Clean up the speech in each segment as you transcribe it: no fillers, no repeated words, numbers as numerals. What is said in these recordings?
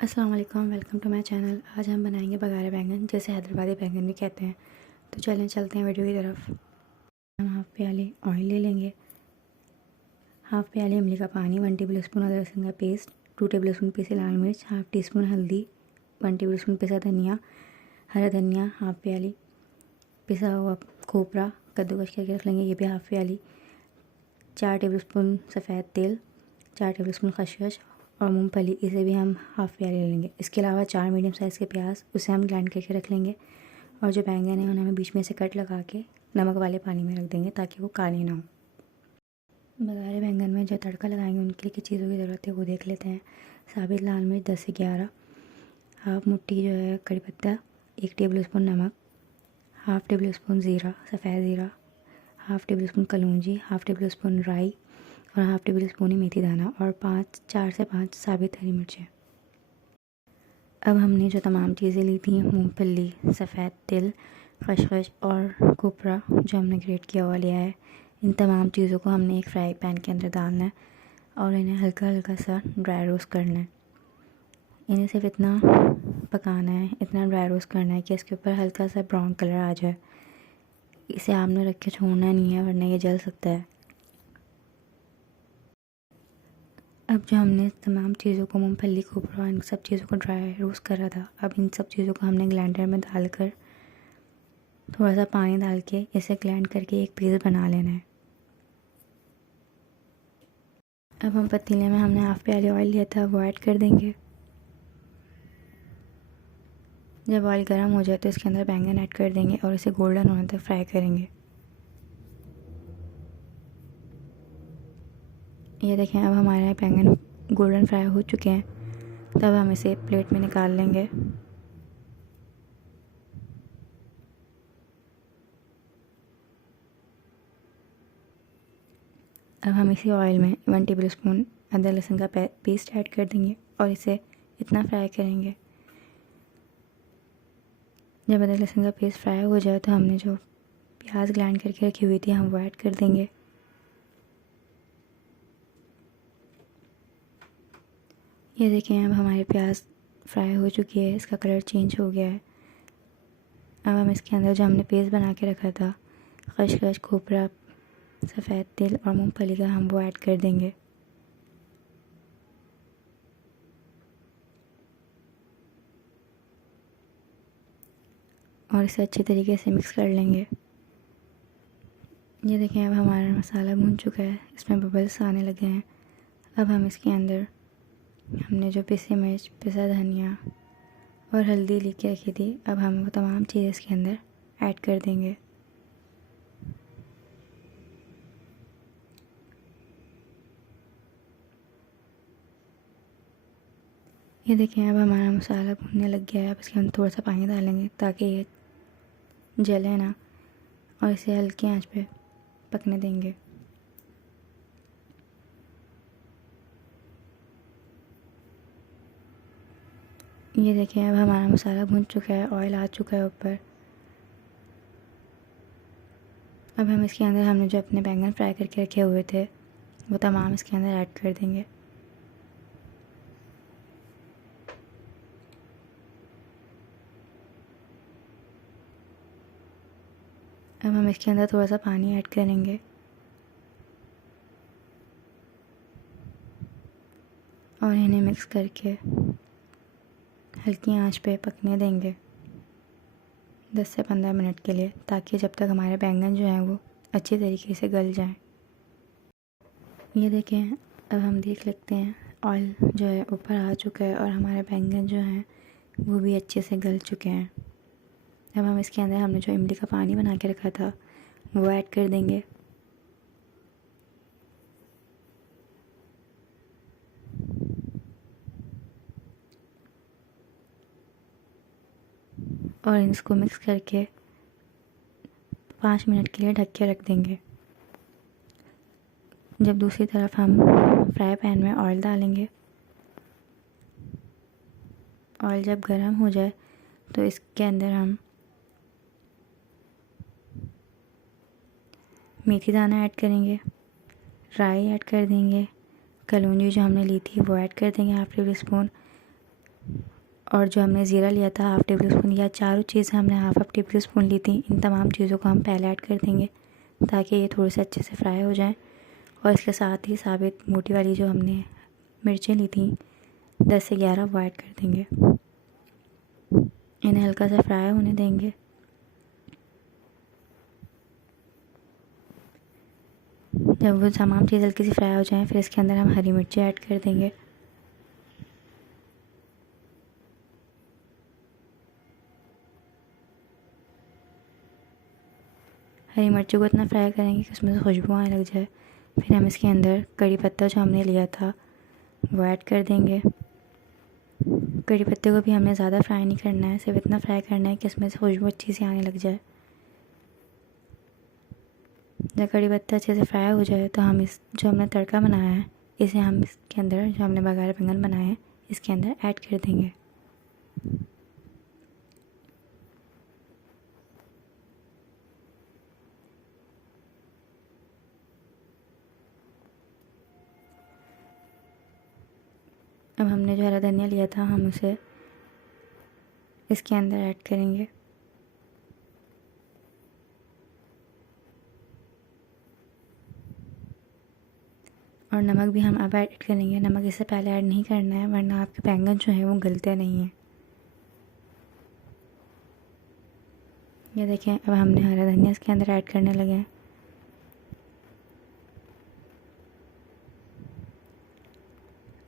अस्सलाम वालेकुम, welcome to my channel. आज हम बनाएंगे बघारे बैंगन, जैसे हैदराबादी बैंगन भी कहते हैं। तो चलें चलते हैं वीडियो की तरफ। हम हाफ़ प्याली ऑयल ले लेंगे, हाफ़ प्याली इमली का पानी, 1 टेबल स्पून अदरक लहसुन का पेस्ट, 2 टेबल स्पून पिसी लाल मिर्च, हाफ़ टी स्पून हल्दी, 1 टेबल स्पून पिसा धनिया, हरा धनिया, हाफ़ प्याली पिसा हुआ खोपरा कद्दूकस करके रख लेंगे, ये भी हाफ़ प्याली, 4 टेबल स्पून सफ़ेद तेल, 4 टेबल स्पून खसखस और मूंगफली, इसे भी हम हाफ़ प्याली ले लेंगे। इसके अलावा 4 मीडियम साइज़ के प्याज, उसे हम ग्राइंड करके रख लेंगे। और जो बैंगन है उन्हें हमें बीच में से कट लगा के नमक वाले पानी में रख देंगे ताकि वो काले ना हो। बघारे बैंगन में जो तड़का लगाएंगे उनके लिए किस चीज़ों की ज़रूरत है वो देख लेते हैं। साबित लाल मिर्च 10 से 11, हाफ़ मुट्ठी जो है कड़ी पत्ता, 1 टेबल स्पून नमक, हाफ़ टेबल स्पून ज़ीरा, सफ़ेद ज़ीरा, हाफ़ टेबल स्पून कलौंजी, हाफ़ टेबल स्पून राई और हाफ़ टेबल स्पून ही मेथी दाना और 4 से 5 साबित हरी मिर्चें। अब हमने जो तमाम चीज़ें ली थी, मूंगफली, सफ़ेद तिल, खसखस और कोपरा जो हमने ग्रेट किया हुआ लिया है, इन तमाम चीज़ों को हमने एक फ्राई पैन के अंदर डालना है और इन्हें हल्का हल्का सा ड्राई रोस्ट करना है। इन्हें सिर्फ इतना पकाना है, इतना ड्राई रोस्ट करना है कि इसके ऊपर हल्का सा ब्राउन कलर आ जाए। इसे आपने रख के छोड़ना नहीं है वरना ये जल सकता है। अब जो हमने तमाम चीज़ों को, मूंगफली, खोपरा, इन सब चीज़ों को ड्राई रोस्ट करा था, अब इन सब चीज़ों को हमने ग्राइंडर में डालकर थोड़ा सा पानी डाल के इसे ग्राइंड करके एक पेस्ट बना लेना है। अब हम पतीले में हमने हाफ़ प्याली ऑयल लिया था वो ऐड कर देंगे। जब ऑयल गर्म हो जाए तो इसके अंदर बैंगन ऐड कर देंगे और इसे गोल्डन होने तक फ्राई करेंगे। ये देखें, अब हमारे बैंगन गोल्डन फ्राई हो चुके हैं। तब हम इसे प्लेट में निकाल लेंगे। अब हम इसी ऑयल में 1 टेबल स्पून अदरक लहसुन का पेस्ट ऐड कर देंगे और इसे इतना फ्राई करेंगे। जब अदरक लहसुन का पेस्ट फ्राई हो जाए तो हमने जो प्याज ग्राइंड करके रखी हुई थी हम वो ऐड कर देंगे। ये देखें, अब हमारे प्याज फ्राई हो चुकी है, इसका कलर चेंज हो गया है। अब हम इसके अंदर जो हमने पेस्ट बना के रखा था, खसखस, खोपरा, सफ़ेद तिल और मूंगफली का, हम वो ऐड कर देंगे। और इसे अच्छी तरीके से मिक्स कर लेंगे। ये देखें, अब हमारा मसाला भून चुका है, इसमें बबल्स आने लगे हैं। अब हम इसके अंदर हमने जो पिसी मिर्च, पिसा धनिया और हल्दी लेके रखी थी, अब हम वो तमाम चीज़ें इसके अंदर ऐड कर देंगे। ये देखें, अब हमारा मसाला भुनने लग गया है। अब इसके अंदर थोड़ा सा पानी डालेंगे ताकि ये जले ना और इसे हल्की आंच पे पकने देंगे। ये देखें, अब हमारा मसाला भुन चुका है, ऑयल आ चुका है ऊपर। अब हम इसके अंदर हमने जो अपने बैंगन फ्राई करके रखे हुए थे वो तमाम इसके अंदर ऐड कर देंगे। अब हम इसके अंदर थोड़ा सा पानी ऐड करेंगे और इन्हें मिक्स करके हल्की आंच पे पकने देंगे 10 से 15 मिनट के लिए, ताकि जब तक हमारे बैंगन जो हैं वो अच्छी तरीके से गल जाएं। ये देखें, अब हम देख सकते हैं ऑयल जो है ऊपर आ चुका है और हमारे बैंगन जो हैं वो भी अच्छे से गल चुके हैं। अब हम इसके अंदर हमने जो इमली का पानी बना के रखा था वो ऐड कर देंगे और इसको मिक्स करके 5 मिनट के लिए ढक के रख देंगे। जब दूसरी तरफ हम फ्राई पैन में ऑयल डालेंगे, ऑयल जब गर्म हो जाए तो इसके अंदर हम मेथी दाना ऐड करेंगे, राई ऐड कर देंगे, कलौंजी जो हमने ली थी वो ऐड कर देंगे हाफ़ टेबल स्पून, और जो हमने ज़ीरा लिया था हाफ़ टेबल स्पून, या चारों चीज़ें हमने हाफ़ टेबल स्पून ली थी। इन तमाम चीज़ों को हम पहले ऐड कर देंगे ताकि ये थोड़े से अच्छे से फ्राई हो जाएं। और इसके साथ ही साबित मोटी वाली जो हमने मिर्चें ली थी 10 से 11 वो ऐड कर देंगे। इन्हें हल्का सा फ्राई होने देंगे। जब वो तमाम चीज़ हल्की सी फ्राई हो जाएं फिर इसके अंदर हम हरी मिर्ची ऐड कर देंगे। हरी मिर्ची को इतना फ्राई करेंगे कि उसमें से खुशबू आने लग जाए। फिर हम इसके अंदर कड़ी पत्ता जो हमने लिया था वो ऐड कर देंगे। कड़ी पत्ते को भी हमें ज़्यादा फ्राई नहीं करना है, सिर्फ इतना फ्राई करना है कि इसमें से खुशबू अच्छी सी आने लग जाए। जब कड़ी पत्ता अच्छे से फ्राई हो जाए तो हम इस जो हमने तड़का बनाया है इसे हम इसके अंदर, जो हमने बघारे बैंगन बनाए हैं इसके अंदर ऐड कर देंगे। अब हमने जो हरा धनिया लिया था हम उसे इसके अंदर ऐड करेंगे। और नमक भी हम अब ऐड करेंगे। नमक इससे पहले ऐड नहीं करना है वरना आपके बैंगन जो है वो गलते नहीं हैं। ये देखें अब हमने हरा धनिया इसके अंदर ऐड करने लगे हैं।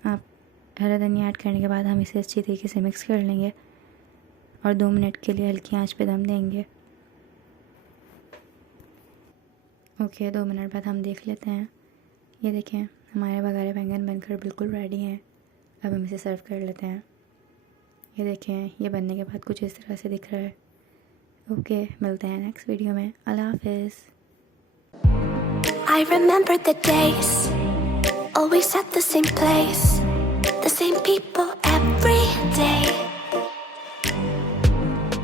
आप हरा धनिया ऐड करने के बाद हम इसे अच्छी तरीके से मिक्स कर लेंगे और 2 मिनट के लिए हल्की आंच पे दम देंगे। ओके, 2 मिनट बाद हम देख लेते हैं। ये देखें हमारे बघारे बैंगन बनकर बिल्कुल रेडी हैं। अब हम इसे सर्व कर लेते हैं। ये देखें ये बनने के बाद कुछ इस तरह से दिख रहा है। ओके, मिलते हैं नेक्स्ट वीडियो में। अल्लाह हाफिज़। I remember the days, always at the same place.